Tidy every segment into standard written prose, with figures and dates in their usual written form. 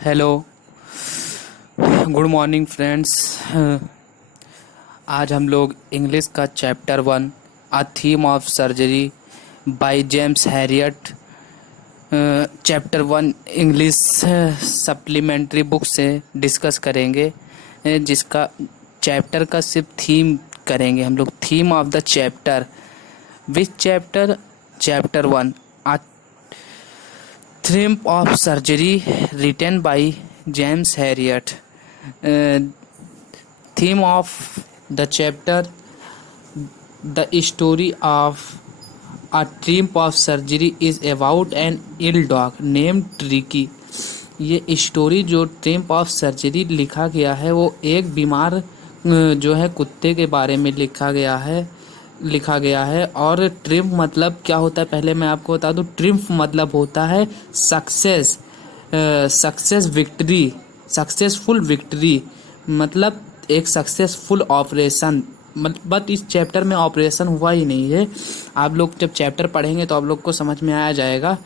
Hello, good morning friends. आज हम लोग इंग्लिश का chapter 1 a theme of surgery by James Herriot chapter 1 English supplementary book से discuss करेंगे। जिसका चैप्टर का सिर्फ थीम करेंगे हम लोग। Theme of the chapter, which chapter? Chapter 1 a theme of surgery written by James Herriot. Theme of the chapter: the story of a team of surgery is about an ill dog named Tricky। ये story जो triumph of surgery लिखा गया है वो एक बीमार जो है कुत्ते के बारे में लिखा गया है। और ट्रिम्प मतलब क्या होता है पहले मैं आपको बता दूं। ट्रिम्प मतलब होता है सक्सेस, विक्ट्री, सक्सेसफुल विक्ट्री। मतलब एक सक्सेसफुल ऑपरेशन। बट इस चैप्टर में ऑपरेशन हुआ ही नहीं है। आप लोग जब चैप्टर पढ़ेंगे तो आप लोग को समझ में आ जाएगा।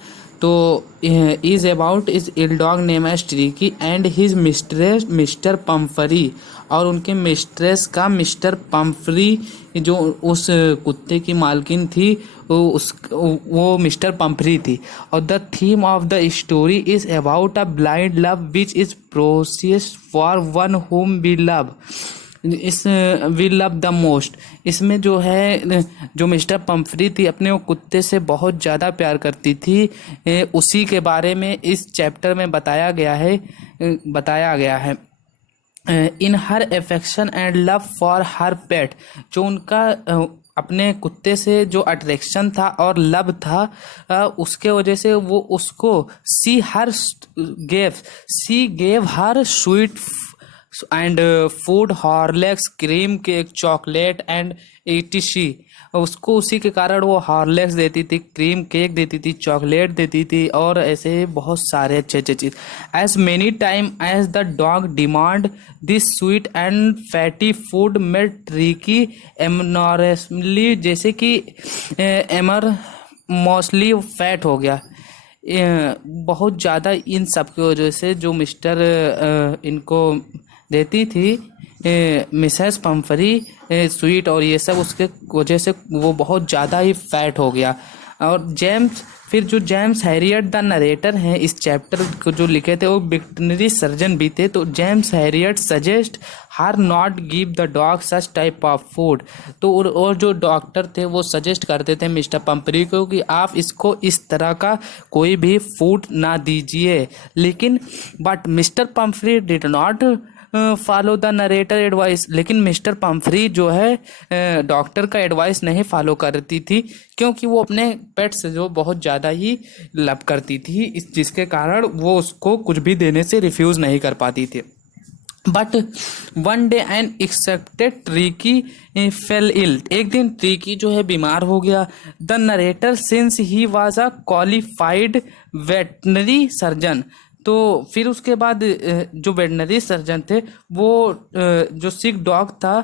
तो is about is ill dog name as Tricki and his mistress mister Pumphrey. और उनके मिस्ट्रेस का मिस्टर पम्फरी, जो उस कुत्ते की मालकिन थी, वो मिस्टर पम्फरी थी। और the theme of the story is about a blind love which is precious for one whom we love. We love the most. इसमें जो है, जो मिस्टर पम्फरी थी अपने वो कुत्ते से बहुत ज़्यादा प्यार करती थी। उसी के बारे में इस चैप्टर में बताया गया है। In her affection and love for her pet. जो उनका अपने कुत्ते से जो अट्रैक्शन था और लव था, उसके वजह से वो उसको she gave her sweet and food, Horlicks, cream cake, chocolate and etc. उसको उसी के कारण वो हॉर्लिक्स देती थी, क्रीम केक देती थी, चॉकलेट देती थी और ऐसे बहुत सारे अच्छे अच्छे चीज़। As many time as the dog demand this sweet and fatty food made Tricki enormously. जैसे कि एमर मोस्टली फैट हो गया बहुत ज़्यादा इन सब की वजह से। जो मिस्टर इनको देती थी मिसेस पम्फरी स्वीट और ये सब, उसके वजह से वो बहुत ज़्यादा ही फैट हो गया। और जो जेम्स हैरियट द नरेटर हैं इस चैप्टर को जो लिखे थे वो वेटरनरी सर्जन भी थे। तो James Harriet suggest her not give the dog such type of food. तो और जो डॉक्टर थे वो सजेस्ट करते थे मिस्टर पम्परी को कि आप इसको इस तरह का कोई भी फूड ना दीजिए। लेकिन but mister Pumphrey did not follow the narrator advice. लेकिन मिस्टर पम्फरी जो है डॉक्टर का एडवाइस नहीं फॉलो करती थी, क्योंकि वो अपने पेट से जो बहुत ज़्यादा ही लव करती थी, जिसके कारण वो उसको कुछ भी देने से रिफ्यूज़ नहीं कर पाती थी। But one day an accepted Tricki fell ill. एक दिन ट्रिकी जो है बीमार हो गया। The narrator since he was a qualified veterinary surgeon. तो फिर उसके बाद जो वेटनरी सर्जन थे वो जो सिक डॉग था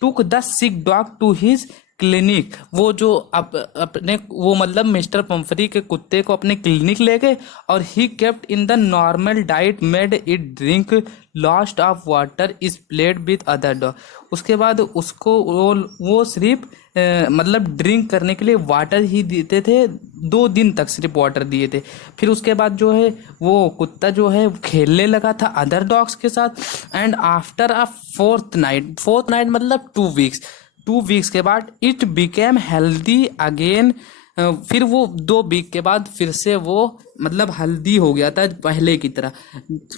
took the sick dog to his clinic. वो जो अपने वो मतलब मिस्टर पम्फरी के कुत्ते को अपने क्लिनिक ले गए और he kept in the normal diet, made it drink lost of water, is played with other dog. उसके बाद उसको वो सिर्फ मतलब ड्रिंक करने के लिए वाटर ही देते थे। 2 दिन तक सिर्फ वाटर दिए थे। फिर उसके बाद जो है वो कुत्ता जो है खेलने लगा था अदर डॉग्स के साथ। And after a fourth night मतलब 2 वीक्स के बाद इट बिकेम हेल्दी अगेन। फिर वो 2 वीक के बाद फिर से वो मतलब हेल्दी हो गया था पहले की तरह।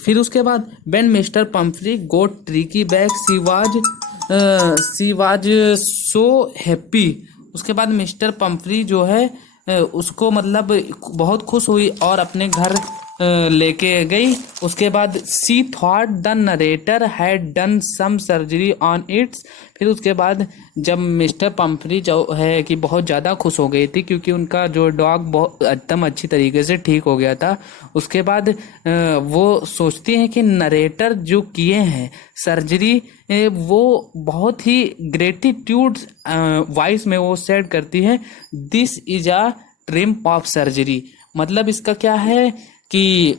फिर उसके बाद when mister Pumphrey got Tricki back she was so happy. उसके बाद मिस्टर पम्फरी जो है उसको मतलब बहुत खुश हुई और अपने घर लेके गई। उसके बाद she thought the narrator had done some surgery on its. फिर उसके बाद जब मिस्टर पम्फरी जो है कि बहुत ज़्यादा खुश हो गई थी, क्योंकि उनका जो डॉग बहुत एकदम अच्छी तरीके से ठीक हो गया था। उसके बाद वो सोचती हैं कि नरेटर जो किए हैं सर्जरी, वो बहुत ही ग्रेटिट्यूड वॉइस में वो सेड करती है, this is a triumph of surgery. मतलब इसका क्या है कि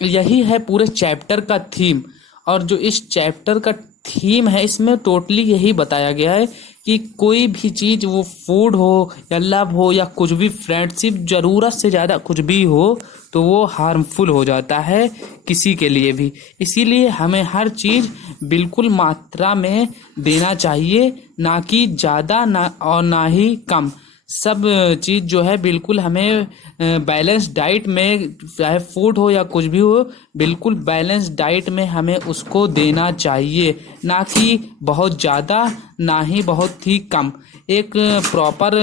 यही है पूरे चैप्टर का थीम। और जो इस चैप्टर का थीम है इसमें टोटली यही बताया गया है कि कोई भी चीज़, वो फूड हो या लव हो या कुछ भी, फ्रेंडशिप, ज़रूरत से ज़्यादा कुछ भी हो तो वो हार्मफुल हो जाता है किसी के लिए भी। इसीलिए हमें हर चीज़ बिल्कुल मात्रा में देना चाहिए, ना कि ज़्यादा ना और ना ही कम। सब चीज़ जो है बिल्कुल हमें बैलेंस डाइट में, चाहे फूड हो या कुछ भी हो, बिल्कुल बैलेंस डाइट में हमें उसको देना चाहिए, ना कि बहुत ज़्यादा ना ही बहुत ही कम। एक प्रॉपर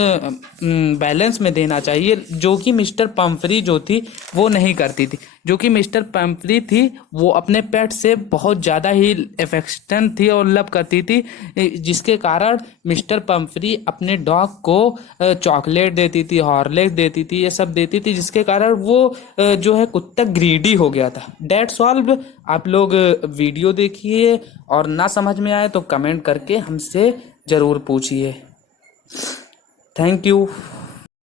बैलेंस में देना चाहिए, जो कि मिस्टर पंफरी जो थी वो नहीं करती थी। जो कि मिस्टर पंफरी थी वो अपने पेट से बहुत ज़्यादा ही अफेक्शन थी और लव करती थी, जिसके कारण मिस्टर पंफरी अपने डॉग को चॉकलेट देती थी, हॉर्लिक्स देती थी, ये सब देती थी, जिसके कारण वो जो है कुत्ता ग्रीडी हो गया था। That's all. आप लोग वीडियो देखिए और ना समझ में आए तो कमेंट करके हमसे ज़रूर पूछिए। Thank you.